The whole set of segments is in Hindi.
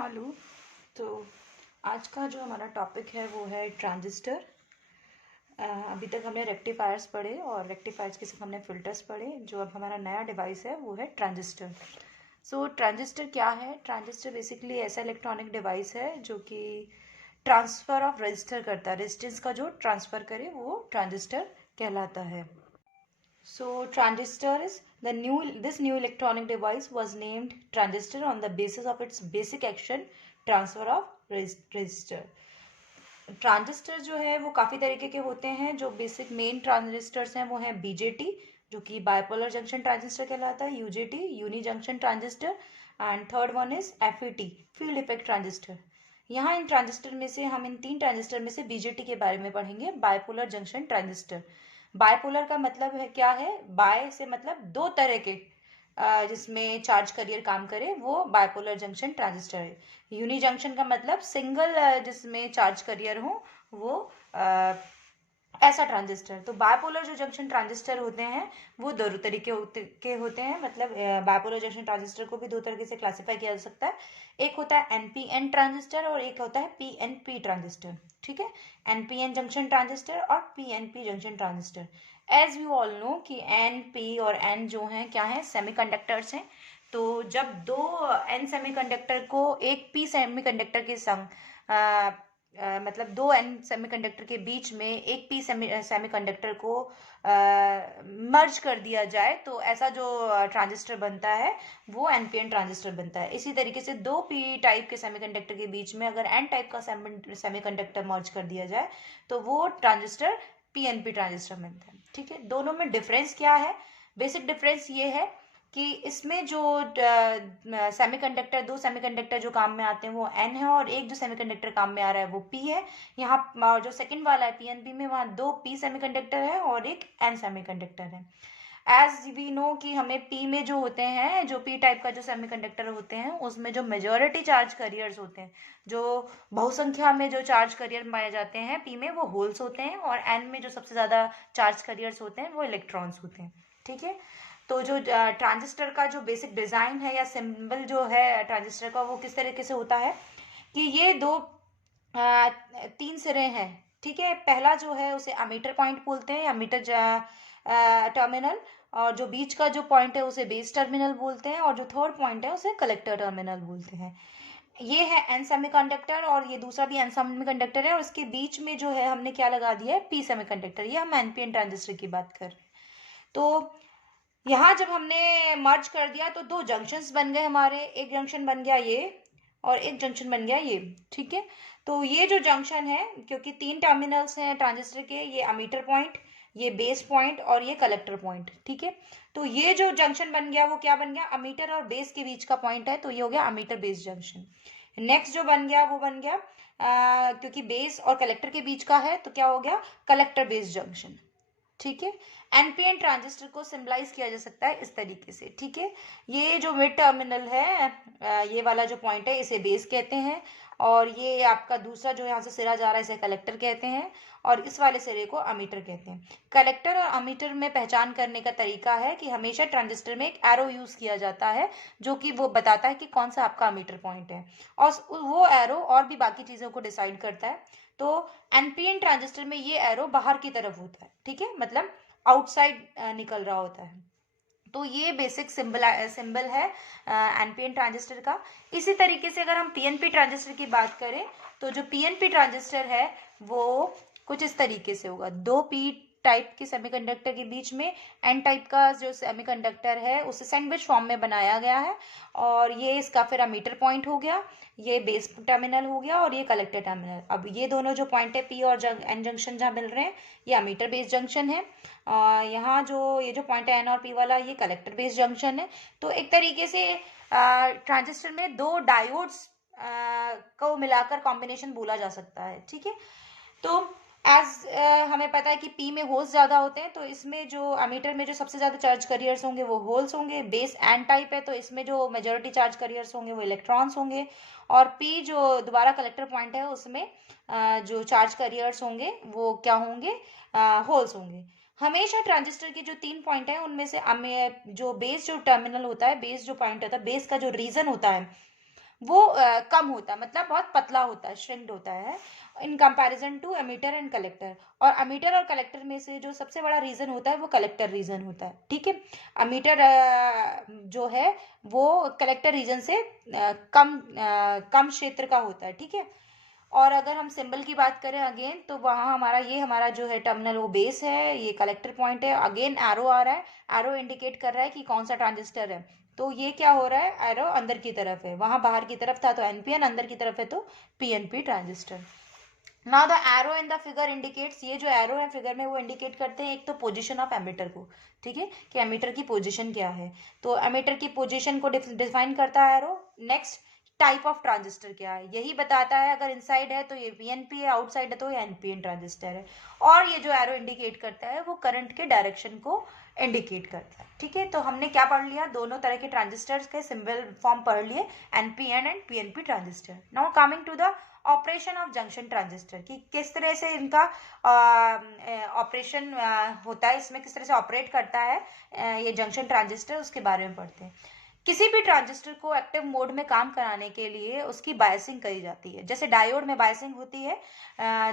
हेलो। तो आज का जो हमारा टॉपिक है वो है ट्रांजिस्टर। अभी तक हमने रेक्टिफायर्स पढ़े और रेक्टिफायर्स के साथ हमने फिल्टर्स पढ़े। जो अब हमारा नया डिवाइस है वो है ट्रांजिस्टर। ट्रांजिस्टर क्या है? ट्रांजिस्टर बेसिकली ऐसा इलेक्ट्रॉनिक डिवाइस है जो कि ट्रांसफ़र ऑफ रजिस्टर करता है। रेजिस्टेंस का जो ट्रांसफ़र करे वो ट्रांजिस्टर कहलाता है। Transistor is this new electronic device was named transistor on the basis of its basic action, transfer of resistor. Transistor जो है वो काफ़ी तरीके के होते हैं। जो बेसिक मेन ट्रांजिस्टर्स हैं वो हैं बीजेटी, जो कि बाइपोलर जंक्शन ट्रांजिस्टर कहलाता है, UJT uni junction transistor, and third one is FET field effect transistor. यहाँ इन ट्रांजिस्टर में से हम इन तीन ट्रांजिस्टर में से बीजेटी के बारे में पढ़ेंगे, बाइपोलर जंक्शन ट्रांजिस्टर। बाइपोलर का मतलब है क्या है? बाय से मतलब दो तरह के, जिसमें चार्ज करियर काम करे वो बाइपोलर जंक्शन ट्रांजिस्टर है। यूनी जंक्शन का मतलब सिंगल जिसमें चार्ज करियर हो वो ऐसा ट्रांजिस्टर। तो बाइपोलर जो जंक्शन ट्रांजिस्टर होते हैं वो दो तरीके के होते हैं। मतलब बाइपोलर जंक्शन ट्रांजिस्टर को भी दो तरीके से क्लासिफाई किया जा सकता है। एक होता है एनपीएन ट्रांजिस्टर और एक होता है पीएनपी ट्रांजिस्टर। ठीक है, एनपीएन जंक्शन ट्रांजिस्टर और PNP junction transistor. As you all know कि एन पी और एन जो हैं क्या हैं? सेमीकंडक्टर्स हैं। तो जब दो एन सेमीकंडक्टर को एक पी सेमीकंडक्टर के संग मतलब दो एन सेमीकंडक्टर के बीच में एक पी सेमीकंडक्टर को मर्ज कर दिया जाए तो ऐसा जो ट्रांजिस्टर बनता है वो एनपीएन ट्रांजिस्टर बनता है। इसी तरीके से दो पी टाइप के सेमीकंडक्टर के बीच में अगर एन टाइप का सेमीकंडक्टर मर्ज कर दिया जाए तो वो ट्रांजिस्टर पीएनपी ट्रांजिस्टर बनता है। ठीक है, दोनों में डिफरेंस क्या है? बेसिक डिफरेंस ये है कि इसमें जो सेमीकंडक्टर, दो सेमीकंडक्टर जो काम में आते हैं वो एन है और एक जो सेमीकंडक्टर काम में आ रहा है वो पी है। यहाँ जो सेकंड वाला है पीएनपी में, वहाँ दो पी सेमीकंडक्टर है और एक एन सेमीकंडक्टर है। एज वी नो कि हमें पी में जो होते हैं, जो पी टाइप का जो सेमीकंडक्टर होते हैं उसमें जो मेजॉरिटी चार्ज करियर्स होते हैं, जो बहुसंख्या में जो चार्ज करियर पाए जाते हैं पी में, वो होल्स होते हैं, और एन में जो सबसे ज़्यादा चार्ज करियर्स होते हैं वो इलेक्ट्रॉन्स होते हैं। ठीक है, तो जो ट्रांजिस्टर का जो बेसिक डिज़ाइन है या सिंबल जो है ट्रांजिस्टर का वो किस तरीके से होता है कि ये दो तीन सिरे हैं। ठीक है, पहला जो है उसे अमीटर पॉइंट बोलते हैं, अमीटर टर्मिनल, और जो बीच का जो पॉइंट है उसे बेस टर्मिनल बोलते हैं, और जो थर्ड पॉइंट है उसे कलेक्टर टर्मिनल बोलते हैं। ये है एन सेमीकंडक्टर और ये दूसरा भी एन सेमीकंडक्टर है, और इसके बीच में जो है हमने क्या लगा दिया है? P semiconductor. ये हम एनपीएन ट्रांजिस्टर की बात कर रहे हैं। तो यहाँ जब हमने मर्ज कर दिया तो दो जंक्शंस बन गए हमारे। एक जंक्शन बन गया ये और एक जंक्शन बन गया ये। ठीक है, तो ये जो जंक्शन है, क्योंकि तीन टर्मिनल्स हैं ट्रांजिस्टर के, ये अमीटर पॉइंट, ये बेस पॉइंट और ये कलेक्टर पॉइंट। ठीक है, तो ये जो जंक्शन बन गया वो क्या बन गया? अमीटर और बेस के बीच का पॉइंट है, तो ये हो गया अमीटर बेस जंक्शन। नेक्स्ट जो बन गया वो बन गया क्योंकि बेस और कलेक्टर के बीच का है तो क्या हो गया? Collector base junction. ठीक है, एनपीएन ट्रांजिस्टर को सिंबलाइज किया जा सकता है इस तरीके से। ठीक है, ये जो मिड टर्मिनल है, ये वाला जो पॉइंट है इसे बेस कहते हैं, और ये आपका दूसरा जो यहाँ से सिरा जा रहा है इसे कलेक्टर कहते हैं, और इस वाले सिरे को अमीटर कहते हैं। कलेक्टर और अमीटर में पहचान करने का तरीका है कि हमेशा ट्रांजिस्टर में एक एरो यूज किया जाता है जो कि वो बताता है कि कौन सा आपका अमीटर पॉइंट है, और वो एरो और भी बाकी चीज़ों को डिसाइड करता है। तो एनपीएन ट्रांजिस्टर में ये एरो बाहर की तरफ होता है। ठीक है, मतलब आउटसाइड निकल रहा होता है। तो ये बेसिक सिंबल है एनपीएन ट्रांजिस्टर का। इसी तरीके से अगर हम पीएनपी ट्रांजिस्टर की बात करें तो जो पीएनपी ट्रांजिस्टर है वो कुछ इस तरीके से होगा। दो पी टाइप के सेमीकंडक्टर के बीच में एन टाइप का जो सेमीकंडक्टर है उसे सैंडविच फॉर्म में बनाया गया है, और ये इसका फिर अमीटर पॉइंट हो गया, ये बेस टर्मिनल हो गया, और ये कलेक्टर टर्मिनल। अब ये दोनों जो पॉइंट है पी और एन जंक्शन जहाँ मिल रहे हैं ये अमीटर बेस जंक्शन है। यहाँ जो ये जो पॉइंट है एन और पी वाला ये कलेक्टर बेस जंक्शन है। तो एक तरीके से ट्रांजिस्टर में दो डायोड्स को मिलाकर कॉम्बिनेशन बोला जा सकता है। ठीक है, तो एज हमें पता है कि पी में होल्स ज़्यादा होते हैं, तो इसमें जो अमीटर में जो सबसे ज़्यादा चार्ज करियर्स होंगे वो होल्स होंगे। बेस एन टाइप है तो इसमें जो मेजॉरिटी चार्ज करियर्स होंगे वो इलेक्ट्रॉन्स होंगे, और पी जो दोबारा कलेक्टर पॉइंट है उसमें जो चार्ज करियर्स होंगे वो क्या होंगे? होल्स होंगे। हमेशा ट्रांजिस्टर के जो तीन पॉइंट है उनमें से जो बेस जो टर्मिनल होता है, बेस जो पॉइंट होता है, बेस का जो रीजन होता है वो कम होता है, मतलब बहुत पतला होता है, श्रिंक्ड होता है in comparison to emitter and collector. और एमीटर और कलेक्टर में से जो सबसे बड़ा रीजन होता है वो कलेक्टर रीजन होता है, ठीक है। एमीटर जो है वो कलेक्टर रीजन से कम क्षेत्र का होता है, ठीक है। और अगर हम सिंबल की बात करें अगेन, तो वहाँ हमारा जो है टर्मिनल वो बेस है, ये कलेक्टर पॉइंट है। अगेन एरो आ रहा है, एरो इंडिकेट कर रहा है कि कौन सा ट्रांजिस्टर है। तो ये क्या हो रहा है, एरो अंदर की तरफ है, वहां बाहर की तरफ था तो एनपीएन, अंदर की तरफ है तो PNP transistor. Now the arrow in the figure indicates, ये जो एरो है फिगर में वो इंडिकेट करते हैं एक तो पोजीशन ऑफ एमीटर को, ठीक है, कि एमीटर की पोजीशन क्या है। तो एमीटर की पोजीशन को डिफाइन करता है arrow. Next, type of transistor क्या है, यही बताता है। अगर इनसाइड है तो ये पीएनपी है, आउटसाइड है तो ये एनपीएन ट्रांजिस्टर है। और ये जो एरो इंडिकेट करता है वो करंट के डायरेक्शन को इंडिकेट करता है, ठीक है। तो हमने क्या पढ़ लिया, दोनों तरह के ट्रांजिस्टर्स के सिंबल फॉर्म पढ़ लिए, NPN and PNP transistor. Now coming to the operation of junction transistor, कि किस तरह से इनका ऑपरेशन होता है, इसमें किस तरह से ऑपरेट करता है ये जंक्शन ट्रांजिस्टर, उसके बारे में पढ़ते हैं। किसी भी ट्रांजिस्टर को एक्टिव मोड में काम कराने के लिए उसकी बायसिंग करी जाती है। जैसे डायोड में बायसिंग होती है,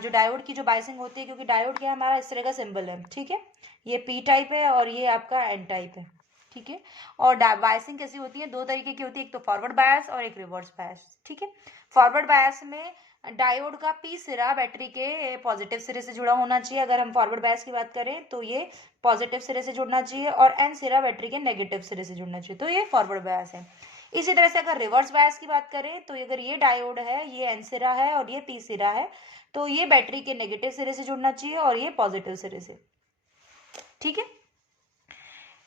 जो डायोड की जो बायसिंग होती है, क्योंकि डायोड क्या है, हमारा इस तरह का सिंबल है, ठीक है। ये पी टाइप है और ये आपका एन टाइप है, ठीक है। और बायसिंग कैसी होती है, दो तरीके की होती है, एक तो फॉरवर्ड बायस और एक रिवर्स बायस, ठीक है। फॉरवर्ड बायस में डायोड का पी सिरा बैटरी के पॉजिटिव सिरे से जुड़ा होना चाहिए। अगर हम फॉरवर्ड बायस की बात करें तो ये पॉजिटिव सिरे से जुड़ना चाहिए, और एन सिरा बैटरी के नेगेटिव सिरे से जुड़ना चाहिए, तो ये फॉरवर्ड बायस है। इसी तरह से अगर रिवर्स बायस की बात करें तो अगर ये डायोड है, ये एन सिरा है और ये पी सिरा है, तो ये बैटरी के नेगेटिव सिरे से जुड़ना चाहिए और ये पॉजिटिव सिरे से, ठीक है।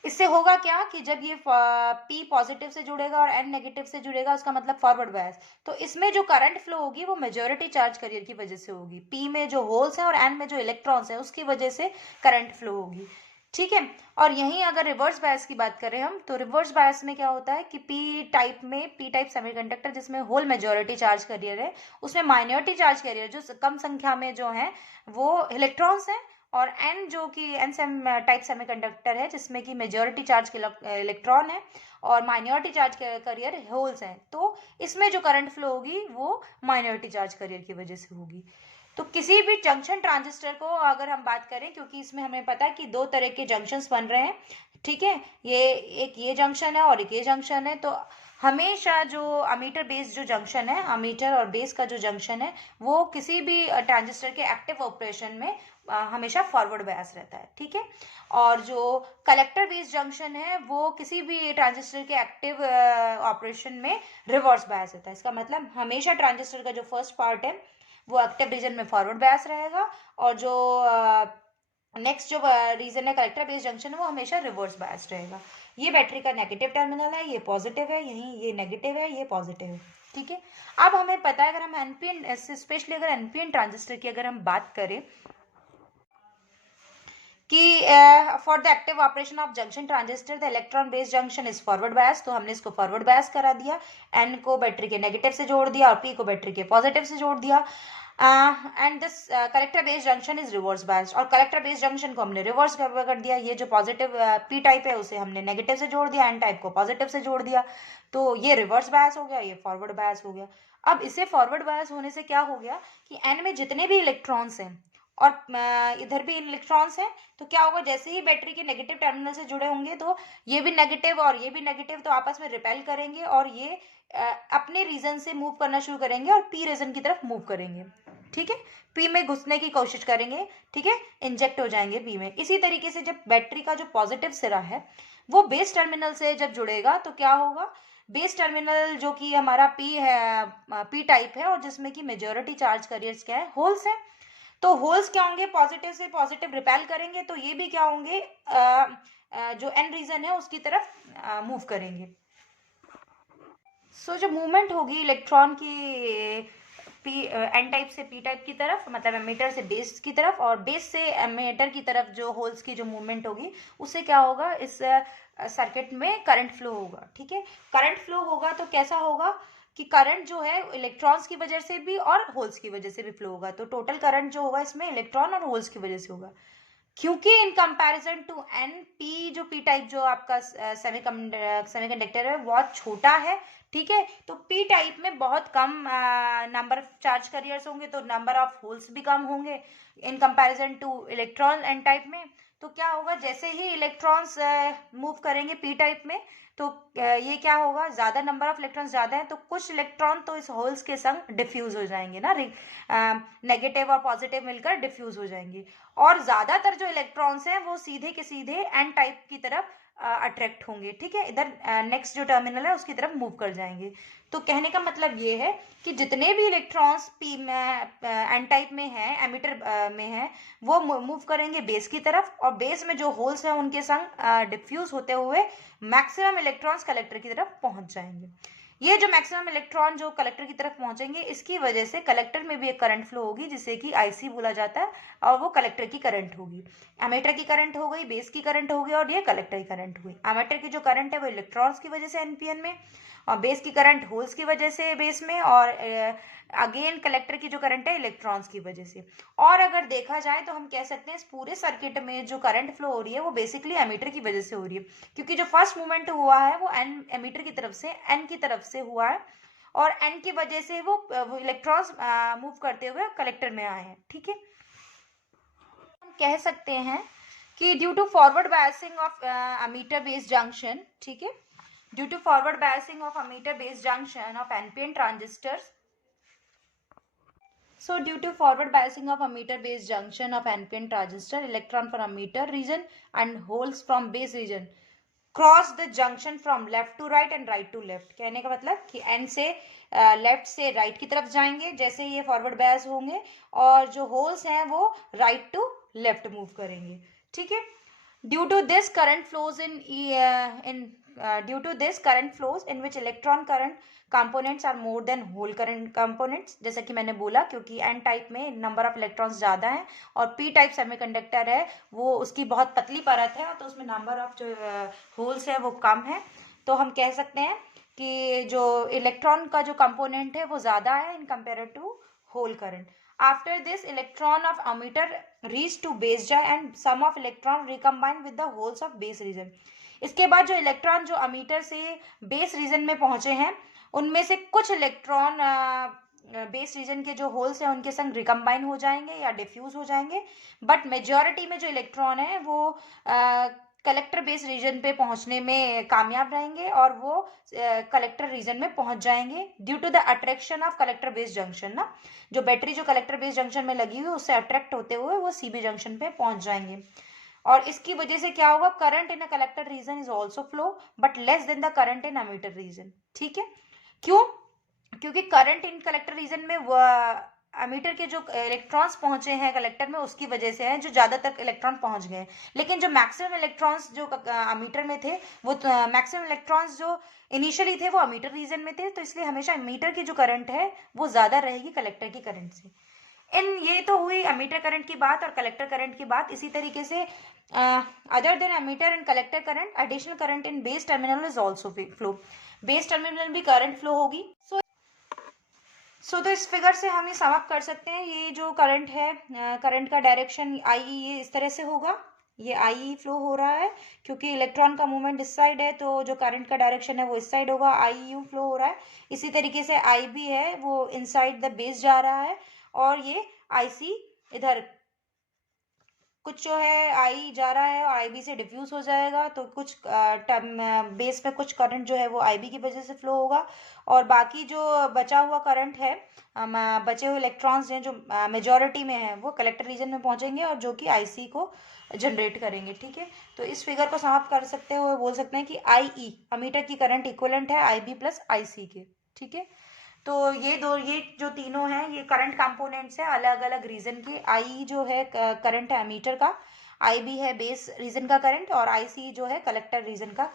इससे होगा क्या कि जब ये पी पॉजिटिव से जुड़ेगा और एन नेगेटिव से जुड़ेगा, उसका मतलब फॉरवर्ड बायस, तो इसमें जो करंट फ्लो होगी वो मेजॉरिटी चार्ज कैरियर की वजह से होगी। पी में जो होल्स हैं और एन में जो इलेक्ट्रॉन्स हैं उसकी वजह से करंट फ्लो होगी, ठीक है। और यहीं अगर रिवर्स बायस की बात करें हम, तो रिवर्स बायस में क्या होता है कि पी टाइप सेमीकंडक्टर जिसमें होल मेजॉरिटी चार्ज कैरियर है, उसमें माइनॉरिटी चार्ज कैरियर जो कम संख्या में जो है वो इलेक्ट्रॉन्स हैं, और एन जो कि एन टाइप सेमीकंडक्टर है जिसमें कि मेजॉरिटी चार्ज के इलेक्ट्रॉन है और माइनॉरिटी चार्ज कैरियर होल्स हैं, तो इसमें जो करंट फ्लो होगी वो माइनॉरिटी चार्ज कैरियर की वजह से होगी। तो किसी भी जंक्शन ट्रांजिस्टर को अगर हम बात करें, क्योंकि इसमें हमें पता है कि दो तरह के जंक्शंस बन रहे हैं, ठीक है, एक ये जंक्शन है और एक ये जंक्शन है, तो हमेशा जो अमीटर बेस जो जंक्शन है, अमीटर और बेस का जो जंक्शन है, वो किसी भी ट्रांजिस्टर के एक्टिव ऑपरेशन में हमेशा फॉरवर्ड बायस रहता है, ठीक है। और जो कलेक्टर बेस जंक्शन है वो किसी भी ट्रांजिस्टर के एक्टिव ऑपरेशन में रिवर्स बायस रहता है। इसका मतलब हमेशा ट्रांजिस्टर का जो फर्स्ट पार्ट है वो एक्टिव रीजन में फॉरवर्ड बायस रहेगा, और जो नेक्स्ट जो रीजन है कलेक्टर बेस जंक्शन है वो हमेशा रिवर्स बायस रहेगा। ये बैटरी का नेगेटिव टर्मिनल है, ये पॉजिटिव है, यहीं ये नेगेटिव है, ये पॉजिटिव है, ठीक है। अब हमें पता है, अगर हम एनपीएन स्पेशली अगर एनपीएन ट्रांजिस्टर की अगर हम बात करें कि for the active operation of junction transistor the electron based junction is forward bias, तो हमने इसको फॉरवर्ड बायस करा दिया, एन को बैटरी के नेगेटिव से जोड़ दिया और पी को बैटरी के पॉजिटिव से जोड़ दिया। And this collector based junction is reverse biased, और कलेक्टर बेस्ड जंक्शन को हमने रिवर्स कर दिया, ये जो पॉजिटिव पी टाइप है उसे हमने नेगेटिव से जोड़ दिया, एन टाइप को पॉजिटिव से जोड़ दिया, तो ये रिवर्स बायस हो गया, ये फॉरवर्ड बायस हो गया। अब इसे फॉरवर्ड बायस होने से क्या हो गया कि एन में जितने भी इलेक्ट्रॉन्स हैं और इधर भी इलेक्ट्रॉन्स हैं, तो क्या होगा, जैसे ही बैटरी के नेगेटिव टर्मिनल से जुड़े होंगे तो ये भी नेगेटिव और ये भी नेगेटिव तो आपस में रिपेल करेंगे और ये अपने रीजन से मूव करना शुरू करेंगे और पी रीजन की तरफ मूव करेंगे, ठीक है, पी में घुसने की कोशिश करेंगे, ठीक है, इंजेक्ट हो जाएंगे पी में। इसी तरीके से जब बैटरी का जो पॉजिटिव सिरा है वो बेस टर्मिनल से जब जुड़ेगा तो क्या होगा, बेस टर्मिनल जो कि हमारा पी है, पी टाइप है और जिसमें कि मेजॉरिटी चार्ज कैरियर्स क्या है, होल्स है, तो होल्स क्या होंगे, पॉजिटिव से पॉजिटिव रिपेल करेंगे, तो ये भी क्या होंगे, जो एन रीजन है उसकी तरफ मूव करेंगे। सो जो मूवमेंट होगी इलेक्ट्रॉन की पी एन टाइप से पी टाइप की तरफ, मतलब एमीटर से बेस की तरफ और बेस से एमीटर की तरफ जो होल्स की जो मूवमेंट होगी उससे क्या होगा, इस सर्किट में करंट फ्लो होगा, ठीक है। करंट फ्लो होगा तो कैसा होगा कि करंट जो है इलेक्ट्रॉन्स की वजह से भी और होल्स की वजह से भी फ्लो होगा, तो टोटल करंट जो होगा इसमें इलेक्ट्रॉन और होल्स की वजह से होगा। क्योंकि in comparison to N, P जो पी टाइप जो आपका सेमीकंडक्टर है बहुत छोटा है, ठीक है। तो पी टाइप में बहुत कम नंबर ऑफ चार्ज कैरियर्स होंगे, तो नंबर ऑफ होल्स भी कम होंगे in comparison to electron N type में। तो क्या होगा, जैसे ही इलेक्ट्रॉन्स मूव करेंगे पी टाइप में, तो ये क्या होगा, ज्यादा नंबर ऑफ इलेक्ट्रॉन्स ज्यादा है, तो कुछ इलेक्ट्रॉन तो इस होल्स के संग डिफ्यूज हो जाएंगे ना, नेगेटिव और पॉजिटिव मिलकर डिफ्यूज हो जाएंगे। और ज्यादातर जो इलेक्ट्रॉन्स हैं वो सीधे के सीधे एन टाइप की तरफ अट्रैक्ट होंगे, ठीक है, इधर नेक्स्ट जो टर्मिनल है उसकी तरफ मूव कर जाएंगे। तो कहने का मतलब ये है कि जितने भी इलेक्ट्रॉन्स पी एन टाइप में है, एमिटर में है, वो मूव करेंगे बेस की तरफ, और बेस में जो होल्स हैं उनके संग डिफ्यूज होते हुए मैक्सिमम इलेक्ट्रॉन्स कलेक्टर की तरफ पहुंच जाएंगे। ये जो मैक्सिमम इलेक्ट्रॉन जो कलेक्टर की तरफ पहुंचेंगे, इसकी वजह से कलेक्टर में भी एक करंट फ्लो होगी जिसे कि आईसी बोला जाता है, और वो कलेक्टर की करंट होगी। एमीटर की करंट हो गई, बेस की करंट हो गई, और ये कलेक्टर की करंट हुई। एमीटर की जो करंट है वो इलेक्ट्रॉन्स की वजह से एनपीएन में, और बेस की करंट होल्स की वजह से बेस में, और अगेन कलेक्टर की जो करंट है इलेक्ट्रॉन्स की वजह से। और अगर देखा जाए तो हम कह सकते हैं इस पूरे सर्किट में जो करंट फ्लो हो रही है वो बेसिकली एमीटर की वजह से हो रही है, क्योंकि जो फर्स्ट मूवमेंट हुआ है वो एन एमीटर की तरफ से एन की तरफ से हुआ है, और एन की वजह से वो इलेक्ट्रॉन्स मूव करते हुए कलेक्टर में आए हैं, ठीक है। हम कह सकते हैं कि due to forward biasing of emitter based junction, ठीक है, due to forward biasing of emitter based junction of NPN transistors, so due to forward biasing of ammeter based junction of NPN transistor, electron from ammeter region and holes from base region cross the junction from left to right and right to left. कहने का मतलब कि एन से लेफ्ट से राइट की तरफ जाएंगे जैसे ये फॉरवर्ड बायस होंगे, और जो होल्स हैं वो राइट टू लेफ्ट मूव करेंगे, ठीक है। Due to this current flows due to this current flows in which electron current components are more than hole current components, जैसा कि मैंने बोला, क्योंकि एन टाइप में नंबर ऑफ इलेक्ट्रॉन्स ज़्यादा है, और पी टाइप सेमीकंडक्टर है वो उसकी बहुत पतली परत है, तो उसमें नंबर ऑफ जो होल्स है वो कम है। तो हम कह सकते हैं कि जो इलेक्ट्रॉन का जो कंपोनेंट है वो ज़्यादा है in compare to hole current. After this, electron of ammeter reach to base jar and some of electron recombine with the holes of base region. इसके बाद जो इलेक्ट्रॉन जो अमीटर से बेस रीजन में पहुंचे हैं, उनमें से कुछ इलेक्ट्रॉन बेस रीजन के जो होल्स हैं उनके संग रिकम्बाइन हो जाएंगे या डिफ्यूज हो जाएंगे, बट मेजॉरिटी में जो इलेक्ट्रॉन है वो कलेक्टर बेस रीजन पे पहुंचने में कामयाब रहेंगे, और वो कलेक्टर रीजन में पहुंच जाएंगे due to the attraction of collector base junction ना, जो बैटरी जो कलेक्टर बेस जंक्शन में लगी हुई उससे अट्रैक्ट होते हुए वो सीबी जंक्शन पे पहुंच जाएंगे। और इसकी वजह से क्या होगा, current in a collector region is also flow but less than the current in emitter region, ठीक है। क्यों, क्योंकि करंट इन कलेक्टर रीजन में अमीटर के जो इलेक्ट्रॉन्स पहुंचे हैं कलेक्टर में उसकी वजह से है जो ज्यादातर इलेक्ट्रॉन पहुंच गए, लेकिन जो मैक्सिमम इलेक्ट्रॉन्स जो अमीटर में थे वो मैक्सिमम इलेक्ट्रॉन्स जो इनिशियली थे वो अमीटर रीजन में थे, तो इसलिए हमेशा अमीटर की जो करंट है वो ज्यादा रहेगी कलेक्टर की करंट से। ये तो हुई अमीटर करंट की बात और कलेक्टर करंट की बात। इसी तरीके से other than ammeter and collector current, additional current in base terminal is also flow, base terminal भी करंट फ्लो होगी। तो इस फिगर से हम ये समअप कर सकते हैं, ये जो करंट है, करंट का डायरेक्शन आई ये इस तरह से होगा, ये आई फ्लो हो रहा है क्योंकि इलेक्ट्रॉन का मूवमेंट इस साइड है, तो जो करंट का डायरेक्शन है वो इस साइड होगा, आई यू फ्लो हो रहा है। इसी तरीके से आई भी है वो इनसाइड द बेस जा रहा है, और ये आई सी इधर कुछ जो है आई जा रहा है और आई बी से डिफ्यूज हो जाएगा, तो कुछ बेस में कुछ करंट जो है वो आई बी की वजह से फ्लो होगा, और बाकी जो बचा हुआ करंट है, बचे हुए इलेक्ट्रॉन्स हैं जो मेजॉरिटी में है वो कलेक्टर रीजन में पहुंचेंगे और जो कि आईसी को जनरेट करेंगे, ठीक है। तो इस फिगर को समाप्त कर सकते हुए बोल सकते हैं कि आई ई अमीटर की करंट इक्वलेंट है आई बी प्लस आई सी के, ठीक है। तो ये जो तीनों हैं ये करंट कंपोनेंट्स हैं अलग अलग रीजन के। आई जो है करंट है अमीटर का, आई बी है बेस रीजन का करंट, और आई सी जो है कलेक्टर रीजन का